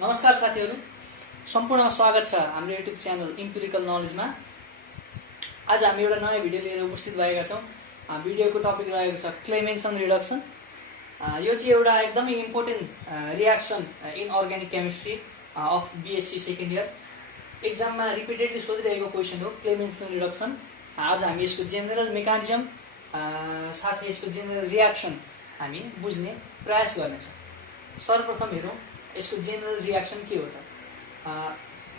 नमस्कार साथीहरु, सम्पूर्णमा स्वागत छ हाम्रो युट्युब च्यानल इम्पिरिकल नलेजमा। आज हामी एउटा नयाँ भिडियो लिएर उपस्थित भएका छौं। भिडियोको टपिक रहेको छ क्लेमेन्सन रिडक्सन। यो चाहिँ एउटा एकदमै important reaction in organic chemistry of BSc second year. एक्जाममा रिपिटेडली सोधिरहेको क्वेसन हो क्लेमेन्सन रिडक्सन। आज हामी यसको जेनरल मेकानिजम साथै यसको जेनरल रियाक्सन हामी बुझ्ने प्रयास गर्नेछौं। सर्वप्रथम हेरौं यसको जेनरल रियाक्सन के हो त।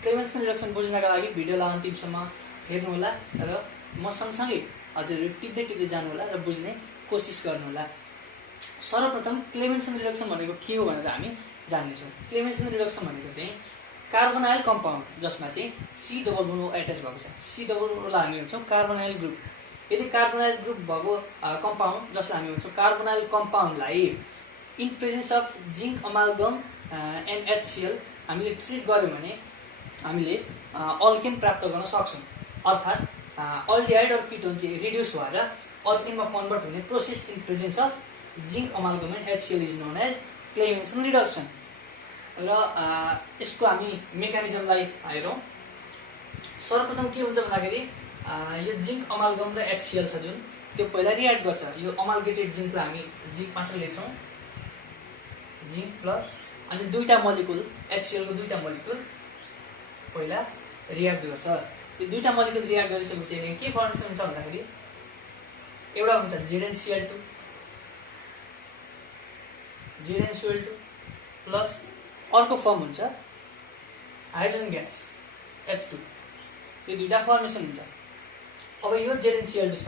क्लेमेन्सन रिडक्सन बुझ्नका लागि भिडियोलाई अन्तिमसम्म हेर्नुहोला र म सँगसँगै हजुरहरु टिप्दै जानुहोला र बुझ्ने कोसिस गर्नुहोला। सर्वप्रथम क्लेमेन्सन रिडक्सन भनेको के हो भनेर हामी जान्नेछौँ। क्लेमेन्सन रिडक्सन भनेको चाहिँ कार्बोनाइल कम्पाउन्ड जसमा चाहिँ C डबल बोन्ड एट्याच भएको छ। C डबल बोन्डलाई हामी भन्छौँ कार्बोनाइल ग्रुप। यदि कार्बोनाइल ग्रुप भएको कम्पाउन्ड जसलाई हामी भन्छौँ कार्बोनाइल कम्पाउन्डलाई in presence of zinc amalgam and HCl हामीले ट्रिट गर्यौं भने हामीले अल्केन प्राप्त गर्न सक्छौं। अर्थात् अल्डिहाइड र कीटोन चाहिँ रिड्युस भएर अल्केनमा कन्भर्ट हुने process in presence of zinc amalgam and HCl is known as Clemmensen reduction. र यसको हामी मेकानिजमलाई हेरौं। सर्वप्रथम के हुन्छ भन्दाखेरि यो जिंक अमाल्गम र HCl छ जुन त्यो पहिला रियाक्ट गर्छ। यो अमाल्गेटेड जिंकलाई हामी जिंक मात्र लेख्छौं, जिंक प्लस अनि दुईटा मोलिकुल HCl को दुईटा मोलिकुल पहिला रियाक्ट गर्छ। यो दुईटा मोलिकुल रियाक्ट गरिसकेपछि के फर्मेसन हुन्छ भन्दाखेरि एउटा हुन्छ ZnCl2 प्लस अर्को फर्म हुन्छ हाइड्रोजन ग्यास H2। यो दुईटा फर्मेसन हुन्छ। अब यो ZnCl2 छ,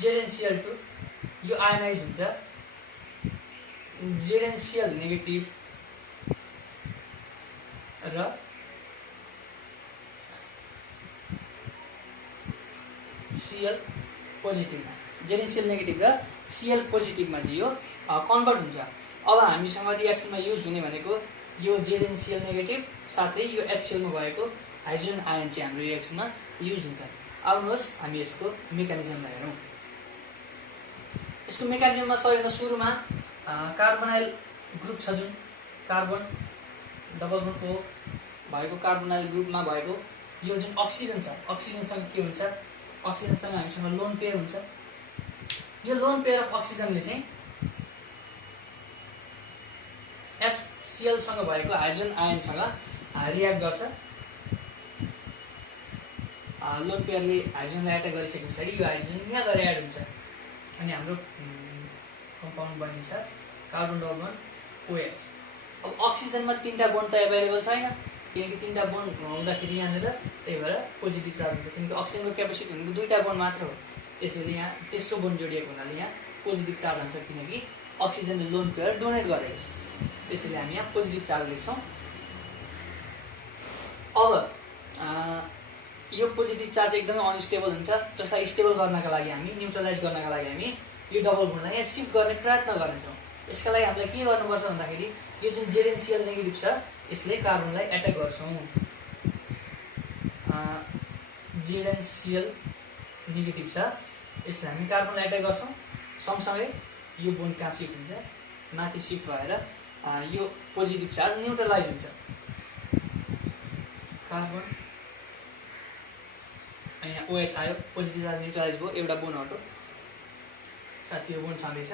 ZnCl2 यो आयनाइज हुन्छ, ZnCl नेगेटिभ र Cl पोजिटिभमा, ZnCl नेगेटिभ र Cl पोजिटिभमा चाहिँ यो कन्भर्ट हुन्छ। अब हामीसँग रियाक्सनमा युज हुने भनेको यो ZnCl नेगेटिभ साथै यो HCl मा भएको हाइड्रोजन आयन चाहिँ हाम्रो रियाक्सनमा युज हुन्छ। आउनुहोस् हामी यसको मेकानिजमलाई हेरौँ। यसको मेकानिजममा सबैभन्दा सुरुमा कार्बोनाइल ग्रुप छ जुन कार्बन डबल बोन्ड O भएको कार्बोनाइल ग्रुपमा भएको यो जुन अक्सिजन छ, अक्सिजनसँग के हुन्छ, अक्सिजनसँग हामीसँग लोन पेयर हुन्छ। यो लोन पेयर अफ अक्सिजनले चाहिँ HCl सँग भएको हाइड्रोजन आयनसँग रियाक्ट गर्छ। लोन पेयरले हाइड्रोजनलाई एट्याक गरिसके पछाडि यो हाइड्रोजन यहाँ गएर एड हुन्छ अनि हाम्रो कम्पाउन्ड बनिन्छ कार्बन डबल बोन्ड OH। अब अक्सिजनमा तीनटा बोन्ड त एभाइलेबल छैन किनकि तीनटा बोन्ड हुँदाखेरि यहाँनिर त्यही भएर पोजिटिभ चार्ज हुन्छ किनकि अक्सिजनको क्यापेसिटी भनेको दुईटा बोन्ड मात्र हो। त्यसैले यहाँ तेस्रो बोन्ड जोडिएको हुनाले यहाँ पोजिटिभ चार्ज हुन्छ किनकि अक्सिजनले लोन पेयर डोनेट गरेको छ। त्यसैले हामी यहाँ पोजिटिभ चार्ज लेख्छौँ। अब यो पोजिटिभ चार्ज एकदमै अनस्टेबल हुन्छ जसलाई स्टेबल गर्नका लागि हामी न्युट्रलाइज गर्नका लागि हामी यो डबल बोन्डलाई यहाँ सिफ्ट गर्ने प्रयत्न गर्नेछौँ। यसका लागि हामीलाई के गर्नुपर्छ भन्दाखेरि यो जुन ZnCl नेगेटिभ छ यसले कार्बनलाई एट्याक गर्छौँ। ZnCl नेगेटिभ छ यसले हामी कार्बनलाई एट्याक गर्छौँ। सँगसँगै यो बोन्ड कहाँ सिफ्ट हुन्छ, माथि सिफ्ट भएर यो पोजिटिभ चार्ज न्युट्रलाइज हुन्छ। कार्बन अनि यहाँ OH आयो, पोजिटिभ चार्ज न्युट्रलाइज भयो, एउटा बोन्ड हट्यो साथै यो बोन्ड छँदैछ,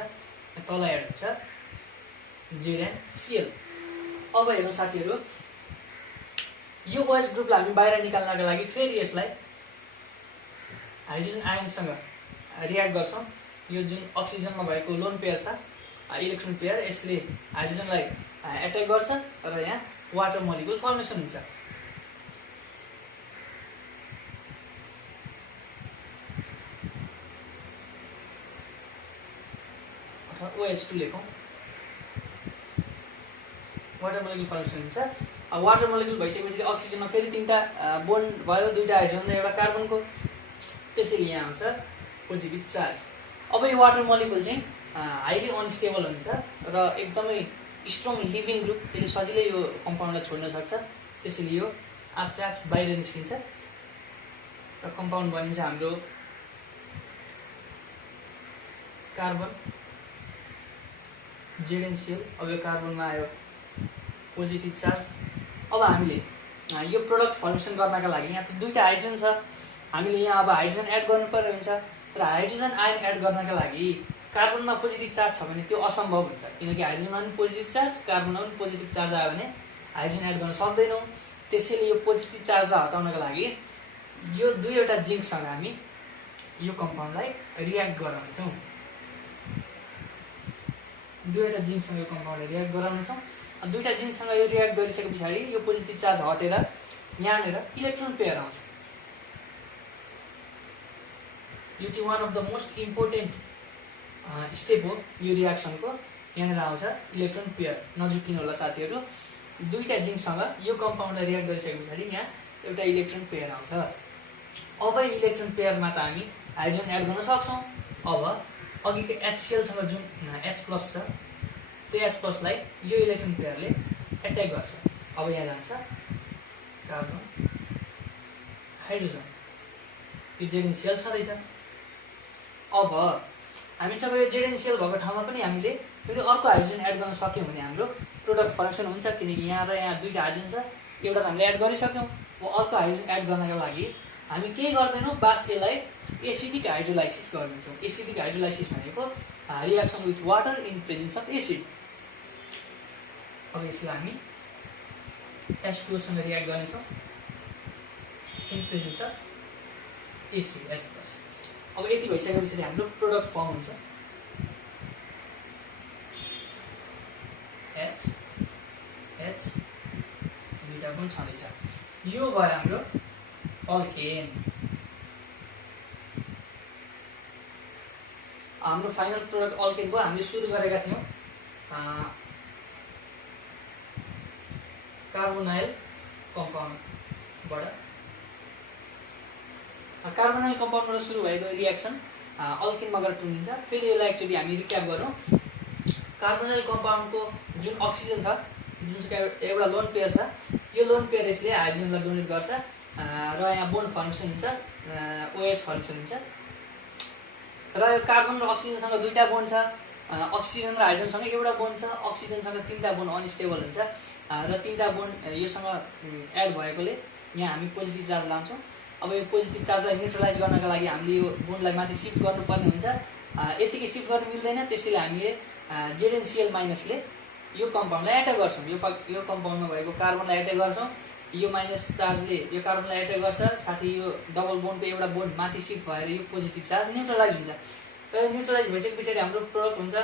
तल एड हुन्छ ZnCl। अब हेर्नु साथीहरु, यो OH ग्रुपलाई हामी बाहिर निकाल्नका लागि फेरि यसलाई हाइड्रोजन आयनसँग रियाक्ट गर्छौं। यो जुन अक्सिजनमा भएको लोन पेयर छ इलेक्ट्रोन पेयर यसले हाइड्रोजनलाई एट्याक गर्छ र यहाँ वाटर मोलिकुल फर्मेसन हुन्छ। OH2 लेखौं, वाटर मोलिकुल फर्मेसन हुन्छ। वाटर मोलिकुल भइसकेपछि अक्सिजनमा फेरि तीनटा बोन्ड भयो, दुईटा हाइड्रोजन र एउटा कार्बनको, त्यसैले यहाँ आउँछ पोजिटिभ चार्ज। अब यो वाटर मोलिकुल चाहिँ हाइली अनस्टेबल हुन्छ र एकदमै स्ट्रङ लिभिङ ग्रुप, यसले सजिलै यो कम्पाउन्डलाई छोड्न सक्छ। त्यसैले यो आफै बाहिर निस्किन्छ र कम्पाउन्ड बनिन्छ हाम्रो कार्बन ZnCl। अब यो कार्बनमा आयो पोजिटिभ चार्ज। अब हामीले यो प्रोडक्ट फर्मेसन गर्नका लागि यहाँ त दुईटा हाइड्रोजन छ, हामीले यहाँ अब हाइड्रोजन एड गर्नुपर्ने हुन्छ। र हाइड्रोजन आयन एड गर्नका लागि कार्बनमा पोजिटिभ चार्ज छ भने त्यो असम्भव हुन्छ, किनकि हाइड्रोजनमा पनि पोजिटिभ चार्ज, कार्बनमा पनि पोजिटिभ चार्ज आयो भने हाइड्रोजन एड गर्न सक्दैनौँ। त्यसैले यो पोजिटिभ चार्जलाई हटाउनका लागि यो दुईवटा जिङ्कसँग हामी यो कम्पाउन्डलाई रियाक्ट गराउनेछौँ। दुईवटा जिङ्कसँग यो कम्पाउन्डलाई रियाक्ट गराउनेछौँ। दुईवटा जिङ्कसँग यो रियाक्ट गरिसके पछाडि यो पोजिटिभ चार्ज हटेर यहाँनिर इलेक्ट्रोन पेयर आउँछ। यो चाहिँ one of the most important step हो यो रियाक्सनको। यहाँनिर आउँछ इलेक्ट्रोन पेयर। नजुकिनु होला साथीहरू, दुईवटा जिङ्कसँग यो कम्पाउन्डलाई रियाक्ट गरिसके पछाडि यहाँ एउटा इलेक्ट्रोन पेयर आउँछ। अब इलेक्ट्रोन पेयरमा त हामी हाइड्रोजन एड गर्न सक्छौँ। अब अघिको HCl सँग जुन H+ छ त्यो H+ लाई यो इलेक्ट्रोन पेयरले एट्याक गर्छ। अब यहाँ जान्छ कार्बन, हाइड्रोजन, यो ZnCl छँदैछ। अब हामीसँग यो ZnCl भएको ठाउँमा पनि हामीले फेरि अर्को हाइड्रोजन एड गर्न सक्यौँ भने हाम्रो प्रोडक्ट फर्मेसन हुन्छ, किनकि यहाँ र यहाँ दुईवटा हाइड्रोजन छ, एउटा त हामीले एड गरिसक्यौँ। अर्को हाइड्रोजन एड गर्नका लागि हामी के गर्दैनौँ, बास यसलाई एसिडिक हाइड्रोलाइसिस गरिदिन्छौँ। एसिडिक हाइड्रोलाइसिस भनेको reaction with water in presence of acid. अब यसलाई हामी H2O सँग रियाक्ट गर्नेछौँ in presence of acid H+। अब यति भइसकेपछि हाम्रो प्रोडक्ट फर्म हुन्छ। H दुईटा पनि छँदैछ। यो भयो हाम्रो अल्केन। हाम्रो फाइनल प्रोडक्ट अल्केन भयो। हामीले सुरु गरेका थियौँ कार्बोनाइल कम्पाउन्डबाट। कार्बोनाइल कम्पाउन्डबाट सुरु भएको रियाक्सन अल्केनमा गएर टुङ्गिन्छ। फेरि यसलाई एकचोटि हामी रिक्याप गरौँ। कार्बोनाइल कम्पाउन्डको जुन अक्सिजन छ, जुन चाहिँ एउटा लोन पेयर छ, यो लोन पेयर यसले हाइड्रोजनलाई डोनेट गर्छ र यहाँ बोन्ड फर्मेसन हुन्छ, OH फर्मेसन हुन्छ। र यो कार्बन र अक्सिजनसँग दुईटा बोन्ड छ, अक्सिजन र हाइड्रोजनसँग एउटा बोन्ड छ, अक्सिजनसँग तीनटा बोन्ड अनस्टेबल हुन्छ र तीनटा बोन्ड योसँग एड भएकोले यहाँ हामी पोजिटिभ चार्ज लान्छौँ। अब यो पोजिटिभ चार्जलाई न्युट्रलाइज गर्नका लागि हामीले यो बोन्डलाई माथि सिफ्ट गर्नुपर्ने हुन्छ। यतिकै सिफ्ट गर्न मिल्दैन, त्यसैले हामीले ZnCl- यो कम्पाउन्डलाई एट्याक गर्छौँ। यो कम्पाउन्डमा भएको कार्बनलाई एट्याक गर्छौँ। यो माइनस चार्जले यो कार्बनलाई एट्याक गर्छ, साथै यो डबल बोन्डको एउटा बोन्ड माथि सिफ्ट भएर यो पोजिटिभ चार्ज न्युट्रलाइज हुन्छ। र न्युट्रलाइज भइसके पछाडि हाम्रो प्रोडक्ट हुन्छ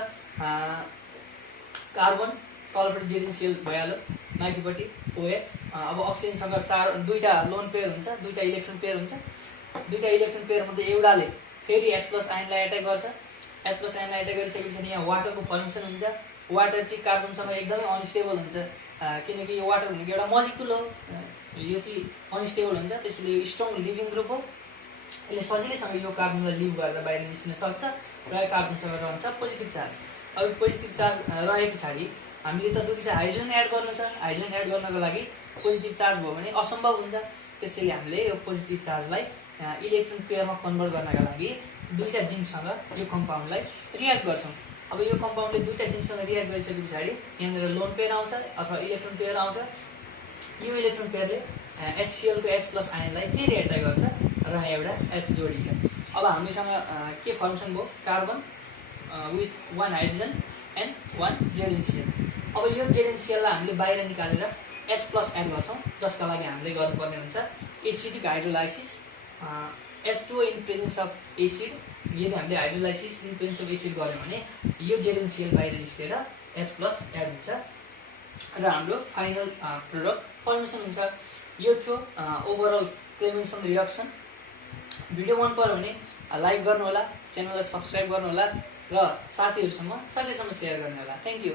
कार्बन, तलपट्टि ZnCl भइहाल्यो, माथिपट्टि OH। अब अक्सिजनसँग दुईटा लोन पेयर हुन्छ, दुईटा इलेक्ट्रोन पेयर हुन्छ। दुईटा इलेक्ट्रोन पेयर मध्ये एउटाले फेरि H+ आयनलाई एट्याक गर्छ। H+ आयनलाई एट्याक गरिसके पछाडि यहाँ वाटरको फर्मेसन हुन्छ। वाटर चाहिँ कार्बनसँग एकदमै अनस्टेबल हुन्छ, किनकि यो वाटर भनेको एउटा मलिक्युल हो, यो चाहिँ अनस्टेबल हुन्छ। त्यसैले यो स्ट्रङ लिभिङ ग्रुप हो, यसले सजिलैसँग यो कार्बनलाई लिभ गरेर बाहिर निस्किन सक्छ र यो कार्बनसँग रहन्छ पोजिटिभ चार्ज। अब पोजिटिभ चार्ज रहे पछाडि हामीले त दुईवटा हाइड्रोजन एड गर्नु छ। हाइड्रोजन एड गर्नको लागि पोजिटिभ चार्ज भयो भने असम्भव हुन्छ। त्यसैले हामीले यो पोजिटिभ चार्जलाई इलेक्ट्रोन पेयरमा कन्भर्ट गर्नका लागि दुईवटा जिङ्कसँग यो कम्पाउन्डलाई रियाक्ट गर्छौँ। अब यो कम्पाउन्डले दुईवटा जिङ्कसँग रियाक्ट गरिसके पछाडि यहाँनिर लोन पेयर आउँछ अथवा इलेक्ट्रोन पेयर आउँछ। यो इलेक्ट्रोन पेयरले HCl को H+ आयनलाई फेरि एट्याक गर्छ र एउटा H जोडिन्छ। अब हामीसँग के फर्मेसन भयो, carbon with 1 hydrogen and 1 ZnCl। अब यो ZnCl लाई हामीले बाहिर निकालेर H+ एड गर्छौँ, जसका लागि हामीले गर्नुपर्ने हुन्छ acidic hydrolysis, H2O in presence of acid. यदि हामीले hydrolysis in presence of acid गऱ्यौँ भने यो ZnCl बाहिर निस्केर H+ एड हुन्छ र हाम्रो फाइनल प्रोडक्ट फर्मेसन हुन्छ। यो थियो ओभरअल क्लेमेन्सन रिडक्सन। भिडियो मन पर्यो भने लाइक गर्नुहोला, च्यानललाई सब्सक्राइब गर्नुहोला र साथीहरूसँग सकेसम्म सेयर गर्नुहोला। Thank you.